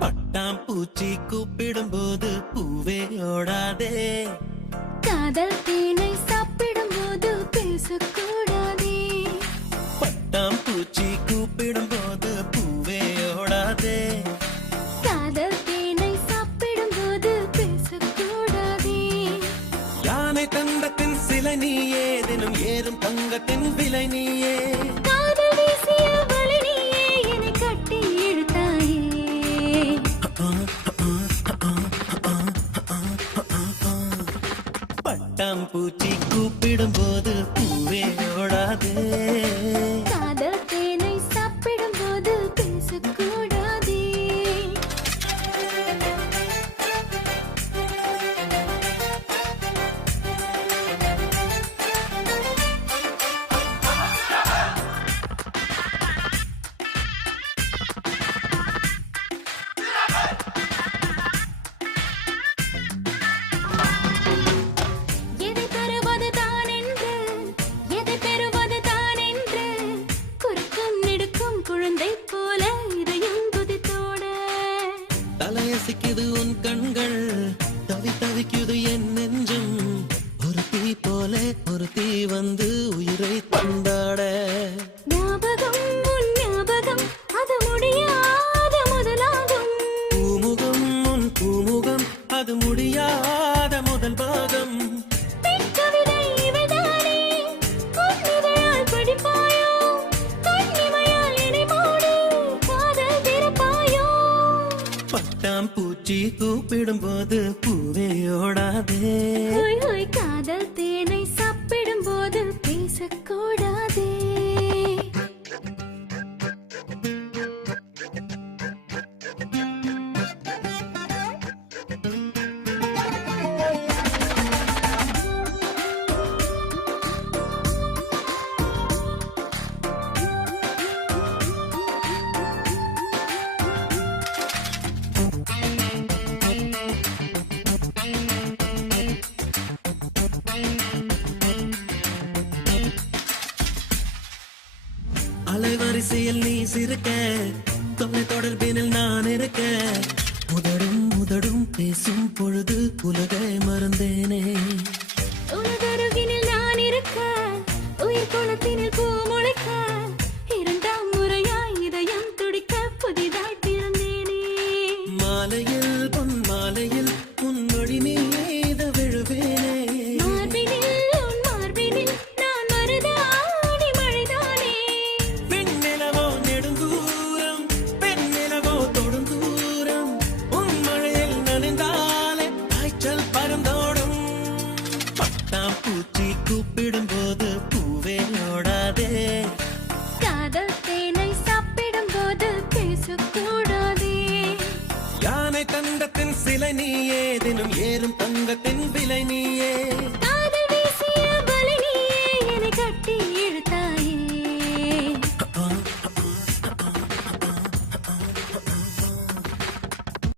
பட்டாம்பூச்சி கூப்பிடும் போது பூவே ஓடாதே. காதல் தேனை சாப்பிடும் போது பேசக்கூடாதே. பட்டாம்பூச்சி கூப்பிடும் போது பூவே ஓடாதே. காதல் தேனை சாப்பிடும் போது பேசக்கூடாதே. யானை தந்தத்தின் சிலை நீயே, தினம் ஏறும் தங்கத்தின் விலை நீயே. காதல் வீசிய வலை நீயே, என்னை கட்டி இழுத்தாயே. பட்டாம்பூச்சி கூப்பிடும் போது பூவே ஓடாதே. காதல் தேனை சாப்பிடும் போது பேசக்கூடாதே. எதை தருவது தான் என்று, எதை பெறுவது தான் என்று, குறுக்கும் நெடுக்கும் குழந்தை போல இதயம் குதித்தோட. தலையசிக்குது உன் கண்கள், தவி தவிக்குது என் நெஞ்சம். ஒரு தீ போல ஒரு தீ வந்து உயிரை தந்தாட. ஞாபகம் உன் ஞாபகம், அது முடியாத முதலாகும். பூமுகம் உன் பூமுகம், அது முடியாத முதல் பாகம். பெண் கவிதை இவைதானே, உன் இதழால் படிப்பாயோ, கண்ணிமையால் என்னை மூடி காதல் திறப்பாயோ. பட்டாம்பூச்சி கூப்பிடும் போது பூவே ஓடாதே. ஹோய் ஹோய் காதல் தேனை சாப்பிடும் போது பேசக்கூடாதே. அலைவரிசையில் நீ சிரிக்க, தொலை தொடர்பினில் நான் இருக்க. உதடும் உதடும் பேசும் பொழுது உலகை மறந்தேனே. உலகருகினில் நான் இருக்க, உயிர் குளத்தினில் பூ முளைக்க. இரண்டாம் முறையாய் இதயம் துடிக்க புதிதாய் பிறந்தேனே. மாலையில் பொன் மாலையில் உன் மொழி மீது விழுவேனே. மார்பினில் உன் மார்பினில் நான் மருதாணி மழைதானே. பெண்ணிலவோ நெடுந்தூரம், பெண்ணிலவோ தொடுந்தூரம். உன் மழையில் நனைந்தாலே காய்ச்சல் பறந்தோடும். பட்டாம்பூச்சி கூப்பிடும் போது பூவே ஓடாதே. காதல் தேனை சாப்பிடும் போது பேசக்கூடாதே. யானை தந்தத்தின் சிலை நீயே, தினம் ஏறும் தங்கத்தின் விலை நீயே.